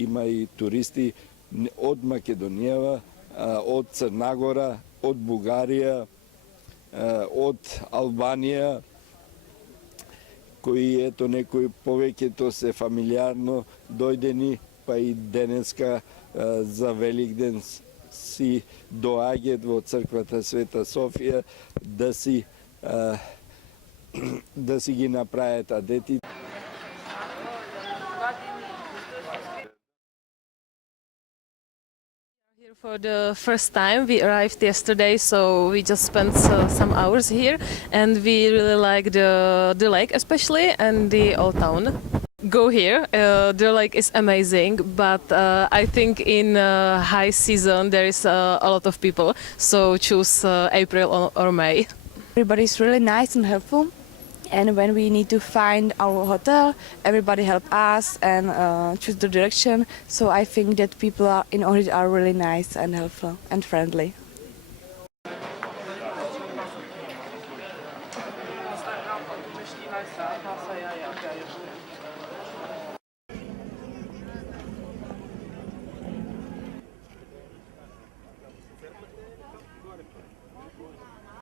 Има и туристи од Македонија, од Црна Гора, од Бугарија, од Албанија, кои ето некои повеќето се фамилиарно дојдени, па и денеска за Великден си доаѓаат во црквата Света Софија да си ги направат адети. For the first time, we arrived yesterday, so we just spent some hours here, and we really like the lake especially, and the old town. Go here, the lake is amazing, but I think in high season there is a lot of people, so choose April or May. Everybody's really nice and helpful. And when we need to find our hotel, everybody help us and choose the direction. So I think that people in Ohrid are really nice and helpful and friendly.